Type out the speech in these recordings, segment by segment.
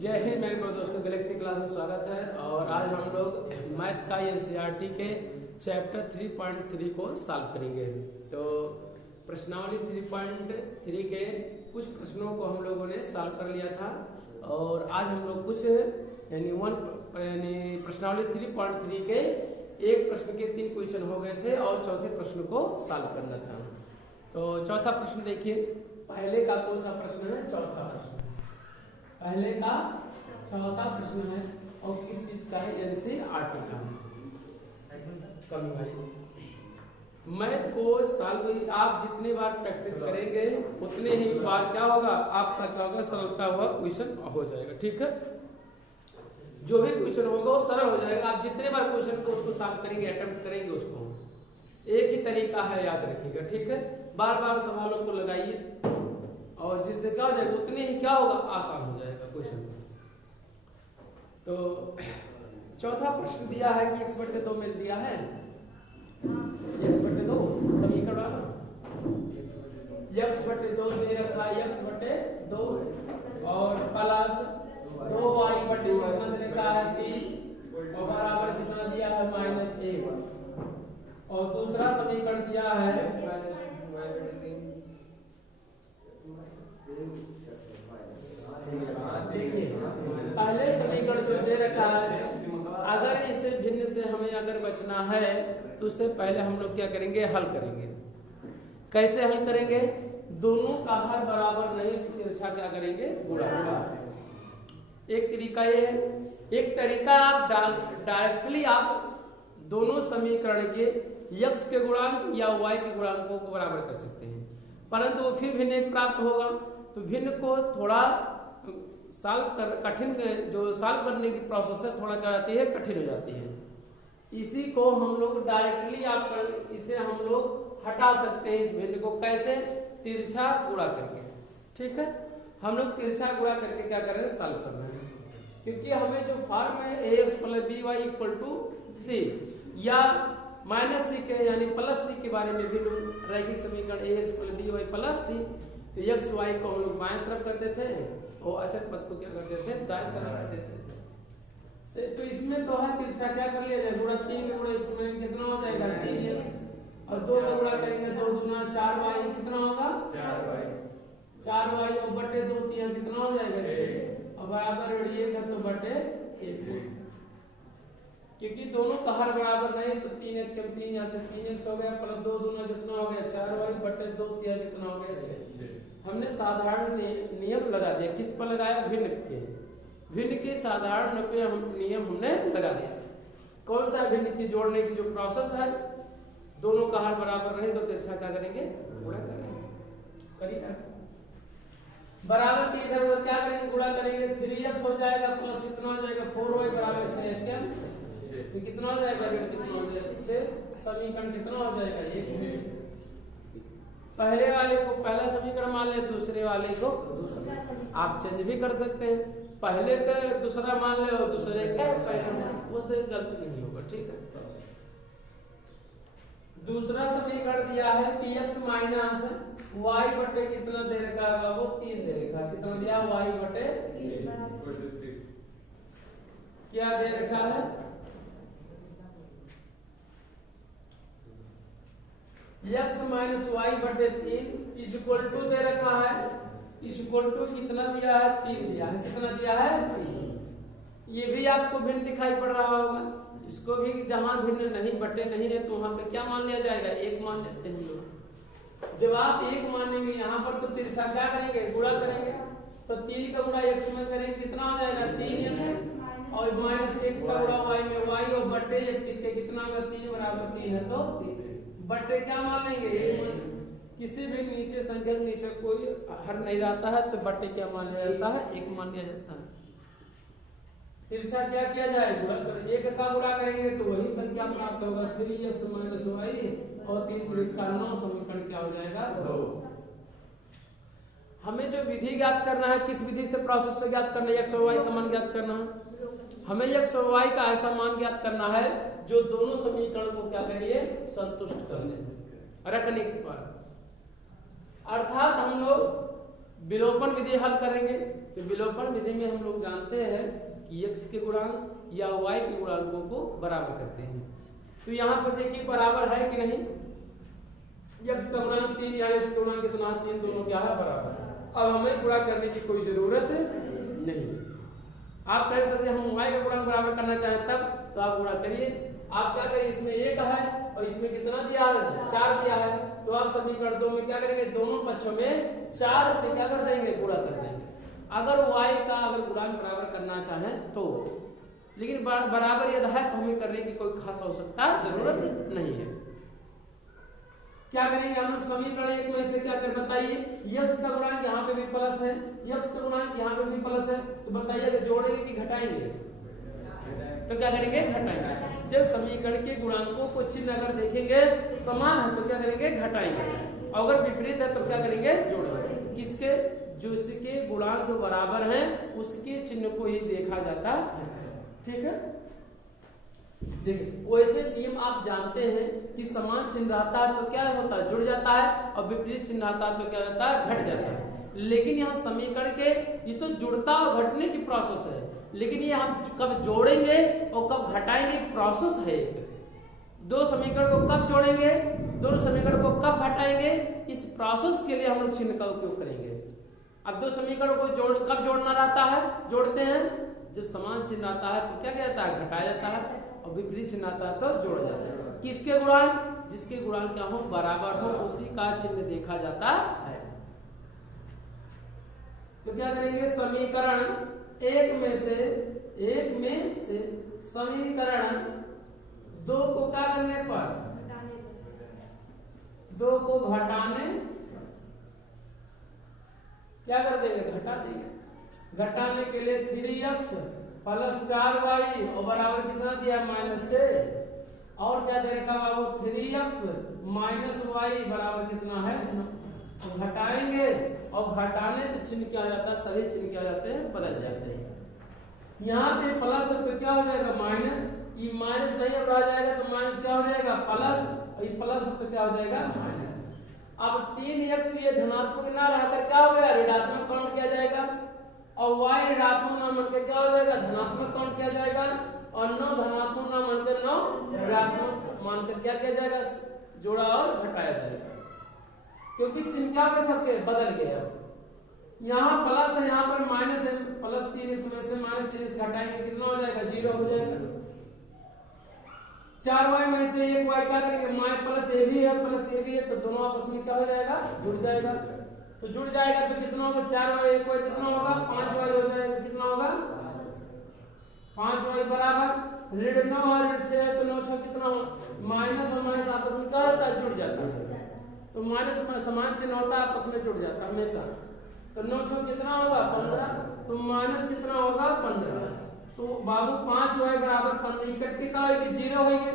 जय हिंद मेरे प्यारे दोस्तों, गैलेक्सी क्लास में स्वागत है। और आज हम लोग मैथ का एनसीईआरटी के चैप्टर 3.3 को सॉल्व करेंगे। तो प्रश्नावली 3.3 के कुछ प्रश्नों को हम लोगों ने सॉल्व कर लिया था और आज हम लोग कुछ यानी प्रश्नावली 3.3 के एक प्रश्न के 3 क्वेश्चन हो गए थे और चौथे प्रश्न को सॉल्व करना था। तो चौथा प्रश्न देखिए, पहले का कौन सा प्रश्न है? चौथा प्रश्न पहले का चौथा प्रश्न है और किस चीज का है? एनसीईआरटी का। कमी भाई मैथ को सॉल्व आप जितने बार प्रैक्टिस करेंगे उतने ही बार क्या होगा, आपका क्या होगा, सरलता हुआ क्वेश्चन हो जाएगा। ठीक है, जो भी क्वेश्चन होगा वो सरल हो जाएगा। आप जितने बार क्वेश्चन को उसको सॉल्व करेंगे, अटेम्प्ट करेंगे, उसको एक ही तरीका है, याद रखिएगा। ठीक है, बार बार सवालों को लगाइए और जिससे क्या हो जाएगा, उतने ही क्या होगा, आसान हो जाएगा क्वेश्चन। तो चौथा प्रश्न दिया है कि x/2 मिल दिया है, x/2 समीकरण वाला x/2 दे रखा है, x/2 और प्लस 2y/2 कितना दे रखा है 3 और बराबर कितना दिया है -1 और दूसरा समीकरण दिया है देखिए पहले समीकरण जो दे रखा है, अगर इसे भिन्न से हमें अगर बचना है तो उससे पहले हम लोग क्या करेंगे, हल करेंगे। कैसे हल करेंगे? दोनों का हर बराबर नहीं, तिरछा क्या करेंगे, गुणा। एक तरीका ये है, एक तरीका आप डायरेक्टली आप दोनों समीकरण के x के गुणांक या y के गुणांकों को बराबर कर सकते हैं, परंतु फिर भिन्न एक प्राप्त होगा तो भिन्न को थोड़ा कठिन, जो सॉल्व करने की प्रोसेस है थोड़ा क्या जाती है, कठिन हो जाती है। इसी को हम लोग डायरेक्टली इसे हम लोग हटा सकते हैं इस भिन्न को। कैसे? तिरछा गुणा करके। ठीक है, हम लोग तिरछा गुणा करके क्या कर रहे हैं, सॉल्व कर रहे हैं। क्योंकि हमें जो फॉर्म है ax + by = c या -c के यानी +c के बारे में भी लोग रैखिक समीकरण ax + by + c, तो x y को हम लोग बाएं तरफ करते थे और अचर पद को क्या करते थे, दाएं तरफ कर देते थे। तो इसमें तो है तिरछा क्या कर लिया जाए, गुणा 3 में गुणा x में कितना हो जाएगा 3x और 2 में गुणा करेंगे 2 दूना 4y, कितना होगा 4y और बटे 2 3 कितना हो जाएगा 6 और बराबर 1 है तो बटे 1, क्योंकि दोनों का हर बराबर नहीं तो 3 1 कम 3 जाते 3x हो गया प्लस 2 दूना कितना हो गया 4y बटे 2 3 कितना हो गया 6। हमने साधारण नियम लगा दिया, किस पर लगाया, भिन्न पे। भिन्न के साधारण नियम हमने लगा दिया। कौन सा? भिन्न की जोड़ने की जो प्रोसेस है, दोनों का हर बराबर रहे तो तिरछा क्या करेंगे, गुणा करेंगे। करिए बराबर के इधर उधर क्या करेंगे, गुणा करेंगे, 3x हो जाएगा प्लस कितना हो जाएगा 4y बराबर 6, क्या तो कितना हो जाएगा, कितना हो जाएगा 6। समीकरण कितना हो जाएगा 1। पहले वाले को पहला समीकरण मान ले, दूसरे वाले को दूसरा। आप चेंज भी कर सकते हैं, पहले का दूसरा मान ले और दूसरे का पहला मान, वो से गलती नहीं होगा। ठीक है, दूसरा समीकरण दिया है px - y बटे कितना दे रखा है बाबू, 3 दे रखा है। कितना दिया, y बटे 3 क्या दे रखा है, x - y बटे 3 इक्वल टू दे रखा है, इक्वल टू कितना दिया है 3 दिया है। कितना दिया है 3। ये भी आपको भिन्न दिखाई पड़ रहा होगा, इसको भी जहां भिन्न नहीं बटे नहीं है तो वहां पे क्या मान लिया जाएगा, 1 मान लेते हैं लोग। जब आप 1 मानेंगे यहाँ पर तो तिरछा क्या करेंगे, गुणा करेंगे, तो 3 का गुणा x में करेंगे कितना हो जाएगा 3x और -1 का गुणा y में y और बटे 1 कितना होगा 3 बराबर 3 है तो 3 बटे क्या मान लेंगे 1। किसी भी नीचे संख्या के नीचे कोई हर नहीं रहता है तो बटे क्या मान लिया जाता है, 1 मान लिया जाता है। तिरछा क्या किया जाए, गुणा करें, 1 का गुणा करेंगे तो वही संख्या प्राप्त होगा 3x - y और 3 3 का 9। समीकरण क्या हो जाएगा 2। हमें जो विधि ज्ञात करना है, किस विधि से प्रोसेस से ज्ञात करना है, x और y का मान ज्ञात करना है। हमें x और y का ऐसा मान ज्ञात करना है जो दोनों समीकरण को क्या करिए, संतुष्ट कर ले रखने के बाद। अर्थात हम लोग विलोपन विधि हल करेंगे। तो विलोपन विधि में हम लोग जानते हैं कि x के गुणांक या y के गुणांकों को बराबर करते हैं। तो यहाँ पर देखिए बराबर है कि नहीं, x का गुणांक 3 या x का गुणांक कितना 3, दोनों क्या है बराबर। अब हमें गुणा करने की कोई जरूरत नहीं। आप कह सकते हैं हम y का गुणांक बराबर करना चाहें तब तो आप गुणा करिए। आप क्या करिए, इसमें 1 है और इसमें कितना दिया है 4 दिया है, तो आप समीकरण 2 में क्या करेंगे, दोनों पक्षों में 4 से क्या कर देंगे, गुणा कर देंगे। अगर y का अगर गुणांक बराबर करना चाहें तो, लेकिन बराबर यदि है तो हमें करने की कोई खास आवश्यकता जरूरत नहीं है। क्या करेंगे हम लोग, समीकरण 1 में से क्या कर बताइए, x का गुणांक यहाँ पे भी प्लस है, x का गुणांक यहाँ पे भी प्लस है, तो बताइए जोड़ेंगे कि घटाएंगे, तो क्या करेंगे घटाएंगे। जब समीकरण के गुणांकों को चिन्ह अगर देखेंगे समान है तो क्या करेंगे घटाएंगे, अगर विपरीत है तो क्या करेंगे जोड़ेंगे। किसके, जो इसके गुणांक बराबर हैं उसके चिन्ह को ही देखा जाता है। ठीक है, देखिए वैसे नियम आप जानते हैं कि समान चिन्ह रहता है तो क्या होता है जुड़ जाता है, और विपरीत चिन्ह आता है तो क्या होता है घट जाता है। लेकिन यहाँ समीकरण के ये तो जुड़ता और घटने की प्रोसेस है, लेकिन ये हम कब जोड़ेंगे और कब घटाएंगे प्रोसेस है। दो समीकरण को कब जोड़ेंगे, दोनों समीकरण को कब घटाएंगे, इस प्रोसेस के लिए हम लोग चिन्ह का उपयोग करेंगे। अब दो समीकरण को कब जोड़ना रहता है, जोड़ते हैं जब समान चिन्ह आता है तो क्या कहता है घटाया जाता है, और विपरीत चिन्ह आता है तो जोड़ा जाता है। किसके गुणांक, जिसके गुणांक क्या हो बराबर हो उसी का चिन्ह देखा जाता है। तो क्या करेंगे, समीकरण 1 में से समीकरण 2 को क्या करने पर, 2 को घटाने क्या कर देंगे, घटा देंगे। घटाने के लिए 3x प्लस 4y और बराबर कितना दिया -6, और क्या दे रखा बाबू 3x माइनस y बराबर कितना है, तो घटाएंगे और घटाने पे चिन्ह क्या हो जाता है, सभी चिन्ह क्या हो जाते हैं बदल जाते हैं। यहाँ पे प्लस पे क्या हो जाएगा माइनस, ये माइनस नहीं अब रह जाएगा तो माइनस क्या हो जाएगा प्लस, और ये प्लस पे क्या हो जाएगा माइनस। अब 3x ये धनात्मक ना रहकर क्या हो गया ऋणात्मक काउंट किया जाएगा, और y ऋणात्मक ना मानकर क्या हो जाएगा धनात्मक काउंट किया जाएगा, और 9 धनात्मक ना मानकर 9 ऋणात्मक मानकर क्या किया जाएगा जोड़ा और घटाया जाएगा, क्योंकि चिन्ह क्या हो सबके बदल गए। अब यहाँ प्लस है यहाँ पर माइनस है, प्लस 3x में से माइनस 3x घटाएंगे कितना हो जाएगा 0 हो जाएगा। 4y में से 1y क्या करेंगे, प्लस ए भी है तो दोनों आपस में क्या हो जाएगा जुड़ जाएगा, तो जुड़ जाएगा तो कितना होगा 4y 1y कितना होगा 5y हो जाएगा, कितना होगा 5y बराबर ऋण 9 और ऋण 6 तो 9 6 कितना होगा, माइनस और माइनस आपस में क्या होता है जुड़ जाता है, तो माइनस में समान चिन्ह होता है आपस में जुड़ जाता है हमेशा। तो 9 6 कितना होगा 15, तो माइनस कितना होगा 15, तो बाबू 5y बराबर 15 इकट्ठ के का होगी 0 होगी,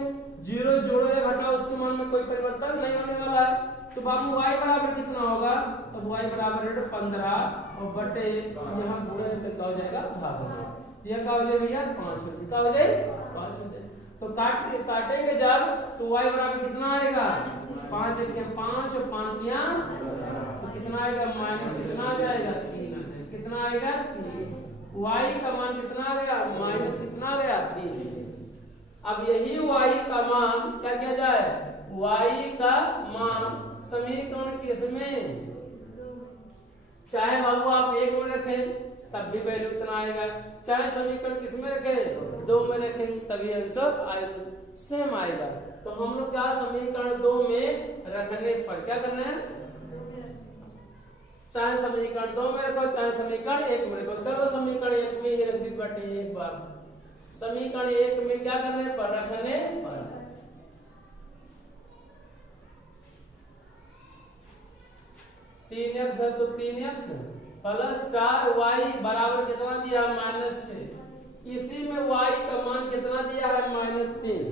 0 जोड़ो या घटाओ उसके मान में कोई परिवर्तन नहीं होने वाला है, तो बाबू y बराबर कितना होगा, तो y बराबर 15 और बटे यहाँ पूरे क्या हो जाएगा भाग, यह क्या हो जाएगा भैया 5 हो जाएगा, हो जाए 5 हो जाए। तो काटेंगे जब तो y बराबर कितना आएगा 5 5 और 5 तो कितना आएगा माइनस कितना आ जाएगा 3, कितना आएगा 3, y का मान कितना आ गया माइनस कितना आ गया 3। अब यही y का मान क्या किया जाए, y का मान समीकरण किसमें, चाहे बाबू आप 1 में रखें तब भी वैल्यू कितना आएगा, चाहे समीकरण किसमें रखें 2 में रखें तभी आंसर आएगा सेम आएगा। तो हम लोग क्या समीकरण 2 में रखने पर क्या करना है, चाहे समीकरण 2 में रखो चाहे समीकरण 1 में रखो। चलो समीकरण 1 में ही रख दी बाटे एक बार, समीकरण 1 में क्या करने पर रखने पर 3x है तो 3x प्लस 4y बराबर कितना दिया -6, इसी में y का मान कितना दिया है -3,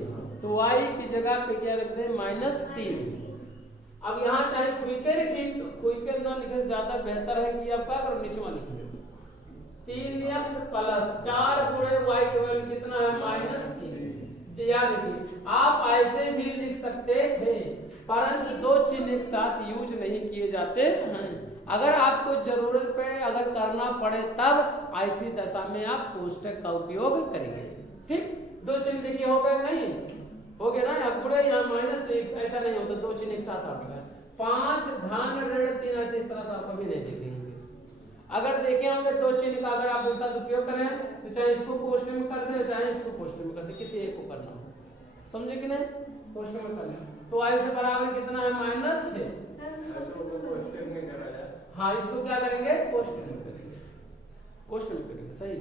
तो y की जगह पे क्या रखते हैं -3। अब यहाँ चाहे खुईके रखिए तो खुईके ना लिखे ज्यादा बेहतर है कि आप क्या करो निचवा लिखिए 3x प्लस 4 गुणे y का वैल्यू कितना है -3। याद रखिए आप ऐसे भी लिख सकते थे, परंतु दो चिन्ह एक साथ यूज नहीं किए जाते हैं, अगर आपको जरूरत पड़े, अगर करना पड़े तब ऐसी दशा में आप कोष्टक का उपयोग करेंगे। ठीक, दो चिन्ह देखिए हो गए नहीं हो गया ना, यहाँ पूरे यहाँ माइनस, तो ऐसा नहीं होता, दो चिन्ह एक साथ आएगा। 5 धन ऋण 3 ऐसे इस तरह से आप कभी नहीं देखेंगे। अगर देखे होंगे दो चिन्ह का अगर आप एक साथ उपयोग करें तो चाहे इसको कोष्टक में कर दे चाहे इसको कोष्टक में कर दे, किसी एक को करना हो, समझे कि नहीं, कोष्टक में करना। तो आई से बराबर कितना है -6। हाँ, इसको क्या करेंगे, कोष्टक में करेंगे, कोष्टक में करेंगे, सही।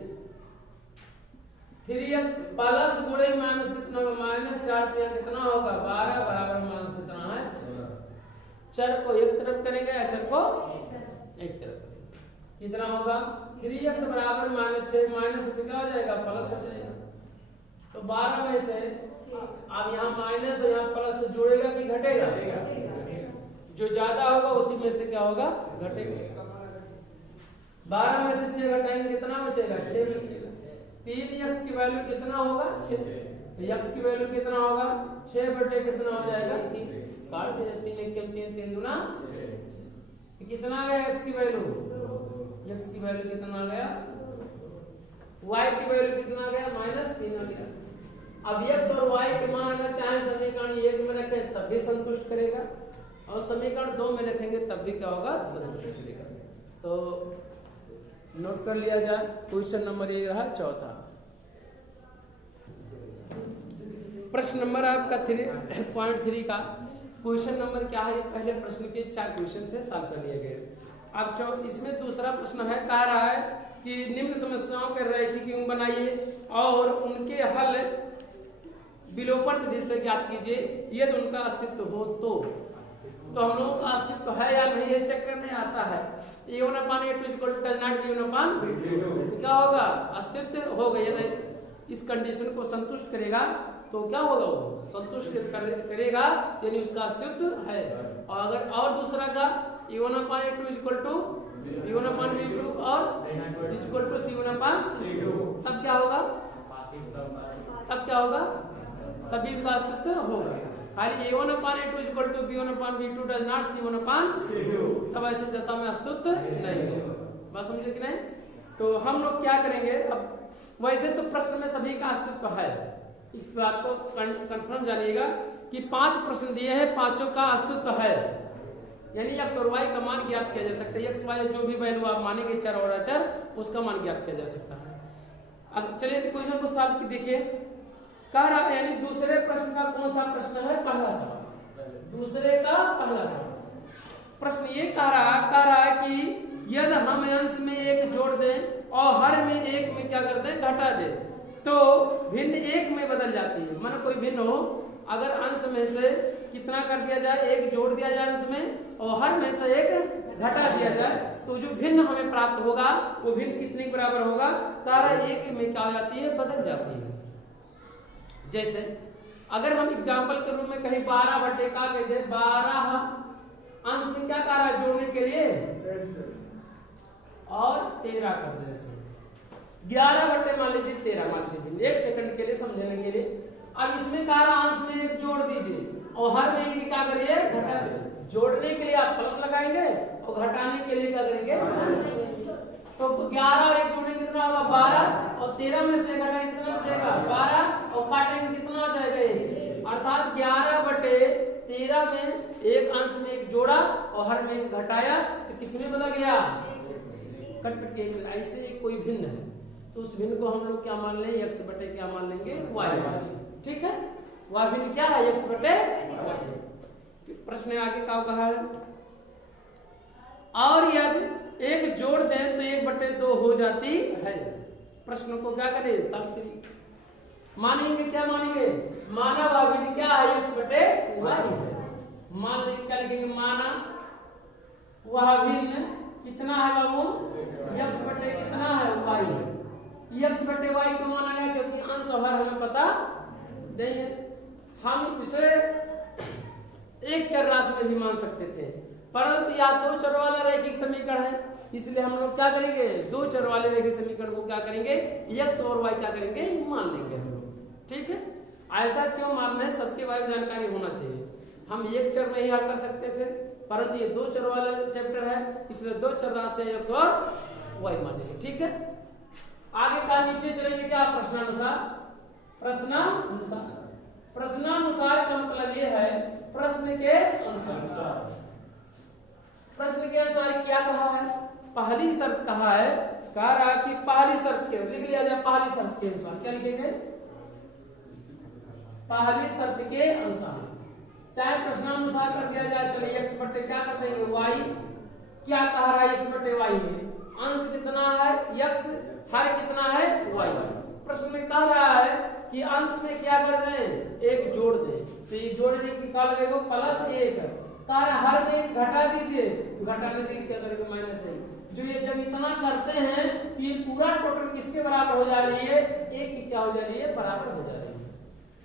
3x प्लस गुणे माइनस कितना होगा, -4 तो कितना होगा 12 बराबर माइनस कितना है 6। चर को एक तरफ करेंगे, अचर को एक तरफ, कितना होगा 3x बराबर -6 माइनस क्या हो जाएगा, प्लस हो जाएगा। तो 12 में से अब यहाँ माइनस और यहाँ प्लस तो जोड़ेगा कि घटेगा, जो ज्यादा होगा उसी में से क्या होगा, घटेगा। 12 में से 6 घटाएंगे कितना बचेगा, 6 बचेगा। 3x की वैल्यू कितना होगा 6, तो x की वैल्यू कितना होगा 6 बटे कितना हो जाएगा 3, काट दे 3 गुना कितना आ गया x की वैल्यू, x की वैल्यू कितना आ गया, y की वैल्यू कितना आ गया -3 आ गया। अब x और y के मान अगर चाहे समीकरण 1 में रखें तब भी संतुष्ट करेगा और समीकरण 2 में रखेंगे तब भी क्या होगा, संतुष्ट करेगा। तो नोट कर लिया जाए, क्वेश्चन नंबर ये रहा चौथा। प्रश्न नंबर आपका 3.3 का क्वेश्चन नंबर क्या है, पहले प्रश्न के 4 क्वेश्चन थे, सॉल्व कर लिए गए। अब इसमें दूसरा प्रश्न है, कह रहा है कि निम्न समस्याओं के रैखिक बनाइए और उनके हल विलोपन विधि से ज्ञात कीजिए, यदि उनका अस्तित्व हो तो हम लोगों का अस्तित्व है या नहीं ये चेक करने आता है। क्या होगा, अस्तित्व होगा, यदि इस कंडीशन को संतुष्ट करेगा तो क्या होगा, वो संतुष्ट करेगा यानी उसका अस्तित्व है। और अगर और दूसरा का तब क्या होगा, तभी उनका अस्तित्व होगा। खाली A1/A2 B1/B2 does not C1/C2, तब ऐसे दशा में अस्तित्व नहीं होगा। बात समझे कि नहीं। तो हम लोग क्या करेंगे, अब वैसे तो प्रश्न में सभी का अस्तित्व है, इस बात को कंफर्म जानिएगा कि 5 प्रश्न दिए हैं, पांचों का अस्तित्व है, यानी x और y का मान ज्ञात किया जा सकता है। x y जो भी वैल्यू आप मानेंगे चर और अचर, उसका मान ज्ञात किया जा सकता है। अब चलिए क्वेश्चन को सॉल्व की देखिए, कह रहा है यानी दूसरे प्रश्न का कौन सा प्रश्न है, पहला सवाल, दूसरे का पहला सवाल। प्रश्न ये कह रहा है कि यदि हम अंश में 1 जोड़ दें और हर में 1 में क्या कर दें, घटा दें, तो भिन्न 1 में बदल जाती है। मानो कोई भिन्न हो, अगर अंश में से कितना कर दिया जाए, 1 जोड़ दिया जाए अंश में और हर में से 1 घटा दिया जाए, तो जो भिन्न हमें प्राप्त होगा वो भिन्न कितने के बराबर होगा, तारा 1 में क्या हो जाती है, बदल जाती है। जैसे अगर हम एग्जाम्पल के रूप में कहीं 12 बटे का कह दे, 12 अंश में क्या कर रहा है जोड़ने के लिए और 13 कर दे, 11 बटे मान लीजिए 13 मान लीजिए, 1 सेकंड के लिए समझने के लिए। अब इसमें कह रहा अंश में 1 जोड़ दीजिए और हर में 1 क्या करिए, घटा दीजिए। जोड़ने के लिए आप प्लस लगाएंगे और घटाने के लिए क्या करेंगे, तो 11 और 1 जोड़ने कितना होगा 12 और 13 में से घटाएंगे कितना बचेगा 12 और काटेंगे कितना हो जाएगा 1, अर्थात 11 बटे 13 में 1 अंश में 1 जोड़ा और हर में 1 घटाया तो किसमें बदल गया, कट के। ऐसे कोई भिन्न है तो उस भिन्न को हम लोग क्या मान लेंगे, x बटे क्या मान लेंगे, y मान लेंगे। ठीक है, वह भिन्न क्या है, x बटे y। प्रश्न आगे क्या कहा है, और यदि 1 जोड़ दें तो 1/2 हो जाती है। प्रश्न को क्या करें, सॉल्व करिए। मानेंगे क्या, मानेंगे माना वह भिन्न क्या है, x बटे y है। मान लेंगे क्या लिखेंगे, माना वह भिन्न कितना है बाबू, x बटे कितना है y है। x बटे y क्यों माना गया, क्योंकि अंश और हर हमें पता नहीं है। हम इसे एक चर राशि में भी मान सकते थे, परंतु या 2 चर वाला रैखिक समीकरण है, इसलिए हम लोग क्या करेंगे, 2 चर वाले रैखिक समीकरण को क्या करेंगे, x और y क्या करेंगे, मान लेंगे हम लोग। ठीक है, ऐसा क्यों मानना है, सबके बारे में जानकारी होना चाहिए। हम एक चर में ही हल कर सकते थे, परंतु ये दो चर वाला चैप्टर है, इसलिए दो चर राशि x और y मानेंगे। ठीक है, आगे का नीचे चलेंगे क्या, प्रश्नानुसार। प्रश्नानुसार, प्रश्नानुसार का मतलब ये है प्रश्न के अनुसार। प्रश्न के अनुसार क्या कहा है, पहली शर्त कहा है, कह रहा कि पहली शर्त के, लिख लिया जाए पहली शर्त के अनुसार, क्या लिखेंगे, पहली शर्त के अनुसार, चाहे प्रश्नानुसार कर दिया जाए, चलिए x बटे क्या कर देंगे y, क्या कह रहा है x बटे y में, अंश कितना है x, हर कितना है y। प्रश्न में कह रहा है कि अंश में क्या कर दें, एक जोड़ दें, तो ये जोड़ने की क्या लगेगा, +1, हर में एक घटा दीजिए, घटाने के क्या करेंगे, -1। जो ये जब इतना करते हैं कि ये पूरा टोटल किसके बराबर हो जा रही है, एक की क्या हो जा रही है, बराबर हो जा रही है।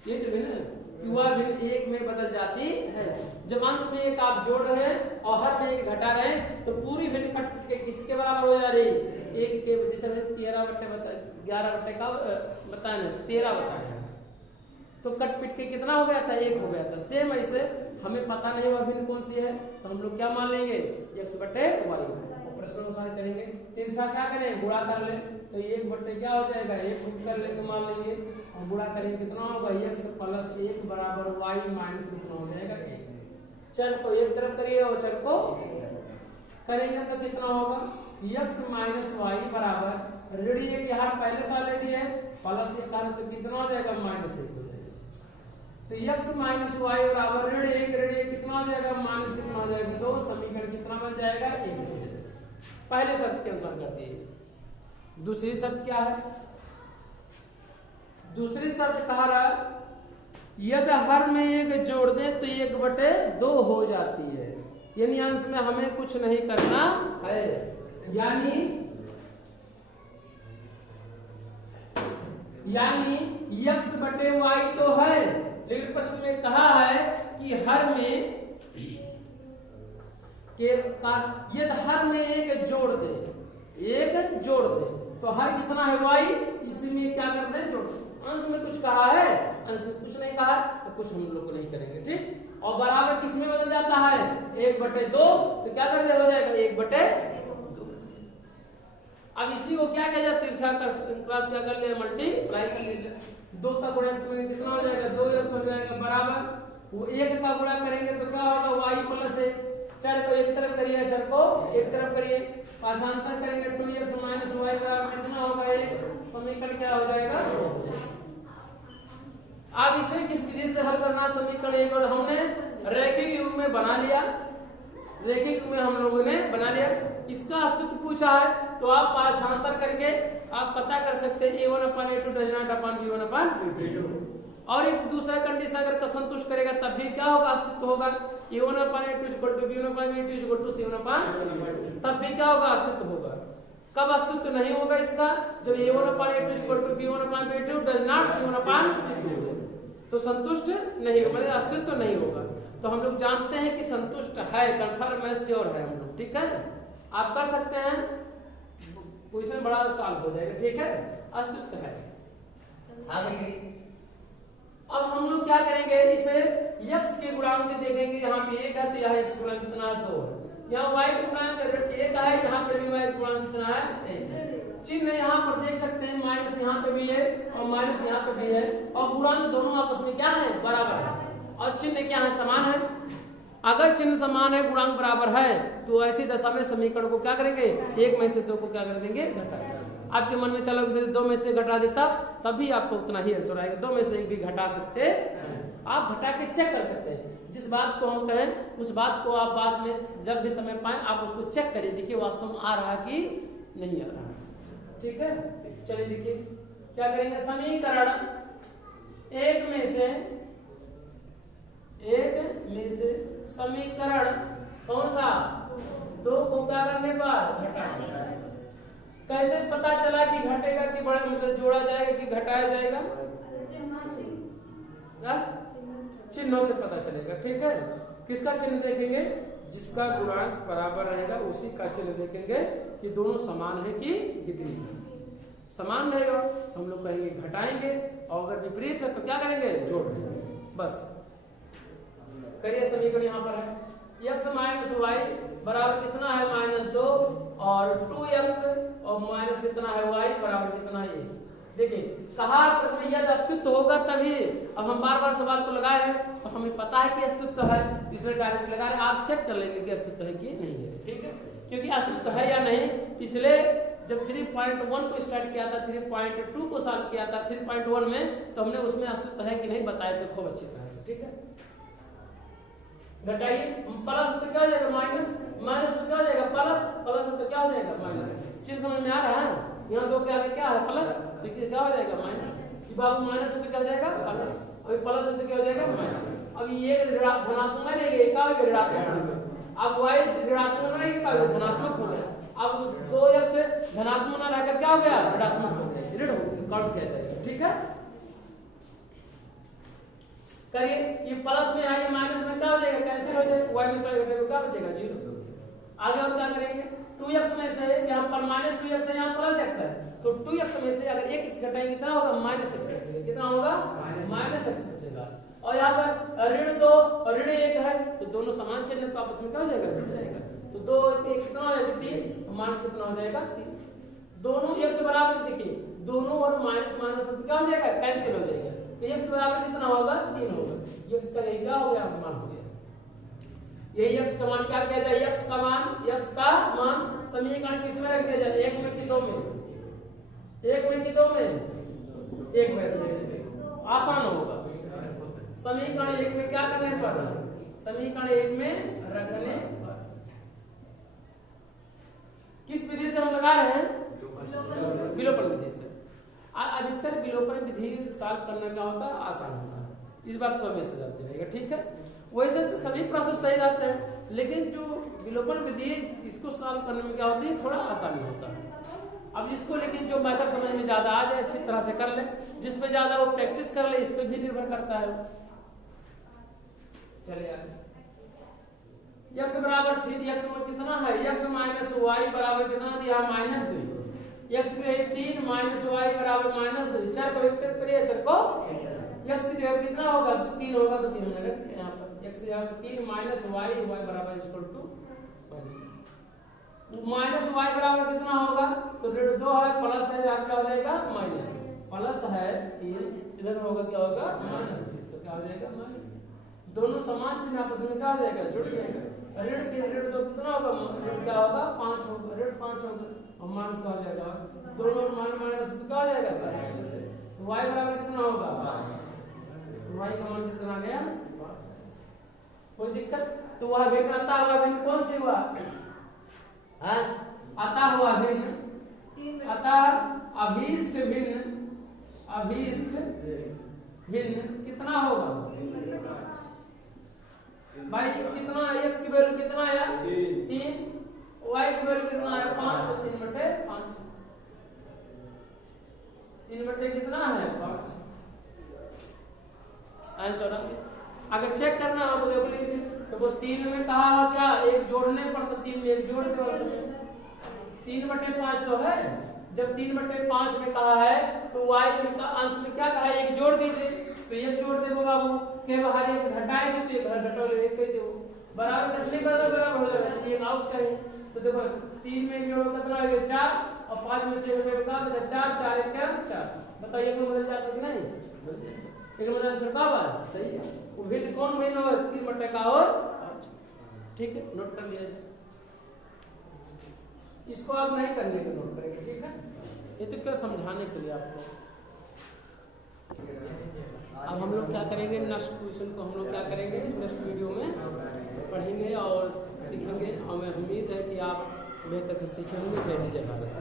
ये जो है युवा भी एक में बदल जाती है। जब अंश में एक आप जोड़ रहे हैं और हर में एक घटा रहे हैं तो पूरी वैल्यू कट के किसके बराबर हो जा रही है, एक के। जैसे 11 बटे का बताया ना, 13 बताया, तो कट पिट के कितना हो गया था, 1 हो गया था। सेम ऐसे हमें पता नहीं हुआ भिन्न कौन सी है, तो हम लोग क्या मान लेंगे, x बटे y। प्रश्नानुसार करेंगे, तिरछा क्या करें, गुणा कर ले, तो 1 बटे क्या हो जाएगा, 1 कर ले तो मान लेंगे, और गुणा करेंगे कितना होगा, x + 1 बराबर y माइनस कितना हो जाएगा, 1। चर को एक तरफ करिए और चर को करेंगे तो कितना होगा, x - y बराबर ऋण 1 यहाँ पहले से ऑलरेडी है, +1 कारण तो कितना हो जाएगा, -1 हो जाएगा। तो x - y बराबर ऋण 1 कितना हो जाएगा, माइनस कितना हो जाएगा, तो समीकरण कितना बन जाएगा, 1 हो जाएगा। पहले शर्त के अनुसार करते हैं। दूसरी शर्त क्या है, दूसरी शर्त कह रहा यदि हर में एक जोड़ दें तो 1 बटे 2 हो जाती है, यानी अंश में हमें कुछ नहीं करना है, यानी x बटे y तो है, लेकिन प्रश्न में कहा है कि हर में यदि हर में एक जोड़ दे, तो हर कितना है y, इसी में क्या कर दे, जोड़। अंश में कुछ कहा है, अंश में कुछ नहीं कहा, तो कुछ हम लोग को नहीं करेंगे। ठीक, और बराबर किस में बदल जाता है, 1 बटे 2, तो क्या कर दे, हो जाएगा 1 बटे 2। अब इसी को क्या किया जाए, तिरछा क्लास क्या कर लिया, मल्टीप्लाई कर लीजिए, 2 का गुणा x में कितना हो जाएगा, 2x हो जाएगा बराबर, वो 1 का गुणा करेंगे तो क्या होगा, y + 1। चर को एक तरफ करिए, चर को एक तरफ करिए, पाठांतर करेंगे 2x - y बराबर कितना होगा, 1। समीकरण क्या हो जाएगा। अब इसे किस विधि से हल करना, समीकरण 1 और हमने रैखिक रूप में बना लिया, रैखिक रूप में हम लोगों ने बना लिया। इसका अस्तित्व पूछा है तो आप पाठांतर करके आप पता कर सकते हैं, a1/a2 does not upon b1/b2। और एक दूसरा कंडीशन अगर का संतुष्ट करेगा तब भी क्या होगा, अस्तित्व होगा, a1/a2 = b1/b2 = c1/c2, तब भी क्या होगा, अस्तित्व होगा। कब अस्तित्व नहीं होगा इसका, जब a1/a2 = b1/b2 does not c1/c2, तो संतुष्ट नहीं होगा, मतलब अस्तित्व नहीं होगा। तो हम लोग जानते हैं कि संतुष्ट है, कंफर्म है, श्योर है हम लोग। ठीक है, आप कर सकते हैं, क्वेश्चन बड़ा सॉल्व हो जाएगा। ठीक है, अस्तित्व है। आगे चलिए, अब हम लोग क्या करेंगे, इसे x के गुणांक देखेंगे, यहाँ पे 1 है तो यहाँ x गुणांक कितना है, 2 है। यहाँ y के गुणांक 1 है, यहाँ पे भी y के गुणांक कितना है, 1 है। चिन्ह यहाँ पर देख सकते हैं, माइनस यहाँ पे भी है और माइनस यहाँ पे भी है, और गुणांक दोनों आपस में क्या है, बराबर है, और चिन्ह क्या है, समान है। अगर चिन्ह समान है, गुणांक बराबर है, तो ऐसी दशा में समीकरण को क्या करेंगे, 1 में से 2 को क्या कर देंगे, घटा। आपके मन में चलो 2 में से घटा देता तभी आपको उतना ही आंसर आएगा, 2 में से 1 भी घटा सकते हैं, आप घटा के चेक कर सकते हैं। जिस बात को हम कहें उस बात को आप बाद में जब भी समय पाएं आप उसको चेक करिए, देखिए वास्तव में आ रहा कि नहीं आ रहा। ठीक है, चलिए देखिए क्या करेंगे, समीकरण 1 में से समीकरण कौन सा, 2 को क्या करने पर घटाने। कैसे पता चला कि घटेगा कि मतलब जोड़ा जाएगा कि घटाया जाएगा, चिन्हों से पता चलेगा। ठीक है, किसका चिन्ह देखेंगे, जिसका गुणांक बराबर रहेगा उसी का चिन्ह देखेंगे कि दोनों समान है कि विपरीत। समान रहेगा तो हम लोग कहेंगे घटाएंगे, और अगर विपरीत है तो क्या करेंगे, जोड़ देंगे। बस करिए, समीकरण यहाँ पर है, x माइनस वाई बराबर कितना है -2 और 2x और माइनस कितना है y बराबर कितना है 1। देखिए कहा प्रश्न यदि अस्तित्व होगा तभी। अब हम बार बार सवाल को लगाए हैं तो हमें पता है कि अस्तित्व है, इसलिए डायरेक्ट लगा रहे। आप चेक कर लेंगे कि अस्तित्व है कि नहीं है, ठीक है, क्योंकि अस्तित्व है या नहीं। पिछले जब 3.1 को स्टार्ट किया था, 3.2 को सॉल्व किया था, 3.1 में तो हमने उसमें अस्तित्व है कि नहीं बताया थे खूब अच्छी तरह से, ठीक है। घटाइए, प्लस तो क्या हो जाएगा माइनस, माइनस तो क्या हो जाएगा प्लस, प्लस तो क्या हो जाएगा माइनस। चिन्ह समझ में आ रहा है? यहाँ दो के आगे क्या है प्लस, देखिए क्या हो जाएगा माइनस। कि बाबू माइनस तो क्या हो जाएगा प्लस, अभी प्लस तो क्या हो जाएगा माइनस। अब ये धनात्मक में रहेगा, क्या होगा ऋणात्मक। अब y ऋणात्मक में रहेगा, क्या होगा धनात्मक हो गया। अब 2x धनात्मक ना रहकर क्या हो गया ऋणात्मक हो गया, ऋण हो गया, काउंट किया जाएगा, ठीक है। करिए ये प्लस में है, ये माइनस में क्या हो जाएगा कैंसिल हो जाएगा, y में 100 घटे को क्या बचेगा 0। आगे हम क्या करेंगे 2x में से यहाँ पर -2x है, यहाँ प्लस x है, तो 2x में से अगर 1x घटाएंगे कितना होगा -x, कितना होगा -x बचेगा। और यहाँ पर ऋण 2 और ऋण 1 है तो दोनों समान चिन्ह है तो आपस में क्या हो जाएगा जुड़ जाएगा। तो 2 1 कितना हो जाएगा 3, माइनस कितना हो जाएगा 3। दोनों एक से बराबर, देखिए दोनों और माइनस माइनस क्या हो जाएगा कैंसिल हो जाएगा। तो x बराबर कितना होगा 3 होगा। x का यही क्या हो गया मान हो गया। यही x का मान क्या किया जाए, x का मान समीकरण किसमें रख दिया जाए, 1 में कि 2 में, 1 में कि 2 में, 1 में रख दिया जाए, आसान होगा। समीकरण 1 में क्या करने पर, समीकरण 1 में रखने पर। किस विधि से हम लगा रहे हैं, विलोपन विधि से। अधिकतर विलोपन विधि सॉल्व करने का होता है आसान होता है, इस बात को हमेशा याद रखिएगा, ठीक है। वैसे तो सभी प्रोसेस सही रहते हैं, लेकिन जो विलोपन विधि इसको सॉल्व करने में क्या होती है थोड़ा आसानी होता है। अब इसको लेकिन जो मेथड समझ में ज्यादा आ जाए अच्छी तरह से कर ले, जिस पे ज्यादा वो प्रैक्टिस कर ले इस पे भी निर्भर करता है। चलिए आगे, x बराबर 3, x कितना है x माइनस वाई बराबर कितना दिया -2, x की जगह 3 माइनस वाई बराबर -2, चर को एक तरफ करिए, चर को x की जगह कितना होगा तो 3 होगा, तो 3 हमने रख दिया यहाँ पर। x की जगह 3 माइनस वाई बराबर इक्वल टू माइनस वाई बराबर कितना होगा तो ऋण 2 है, प्लस है, यहाँ क्या हो जाएगा माइनस, प्लस है 3, इधर होगा क्या होगा -3, तो क्या हो जाएगा -3। दोनों समान चिन्ह आपस में क्या हो जाएगा जुड़ जाएगा। ऋण 3 ऋण 2 कितना होगा, ऋण क्या होगा 5 होगा, ऋण 5 होगा और माइनस क्या हो जाएगा, दोनों माइनस क्या हो जाएगा तो y बराबर कितना होगा 5, y का मान कितना आ गया 5। कोई दिक्कत, तो वह भिन्न आता हुआ भिन्न कौन सी हुआ, आता हुआ भिन्न, अतः अभीष्ट भिन्न, अभीष्ट भिन्न कितना होगा भाई, कितना x की वैल्यू कितना है 3, y की वैल्यू कितना है 5, तो 3/5, 3 कितना है 5 आंसर। अगर चेक करना हो तो देख लीजिए, तो वो 3 में कहा है क्या एक जोड़ने पर, तो 3 में एक जोड़ दो, 3/5 तो है। जब 3/5 में कहा है तो y का अंश में क्या कहा है एक जोड़ दीजिए, तो एक जोड़ दे बाबू के बाहर एक घटाए दे, तो एक घटाओ एक कह दो बराबर कितने बराबर हो जाएगा, ये आउट चाहिए। तो देखो 3 में जोड़ कितना हो गया 4 और 5 में से का बचा 4, 4 1 क्या 4, बताइए एक में बदल जाता कि नहीं, एक में बदल सकता है, सही है। वो भिन्न कौन भिन्न होगा 3 का और 5, ठीक है, नोट कर लिया जाए। इसको आप नहीं करने का नोट करेंगे, ठीक है, ये तो क्या समझाने के लिए आपको। अब हम लोग क्या करेंगे, नेक्स्ट क्वेश्चन को हम लोग क्या करेंगे नेक्स्ट वीडियो में पढ़ेंगे और सीखेंगे। हमें उम्मीद है कि आप बेहतर से सीखेंगे। जय हिंद, जय भारत।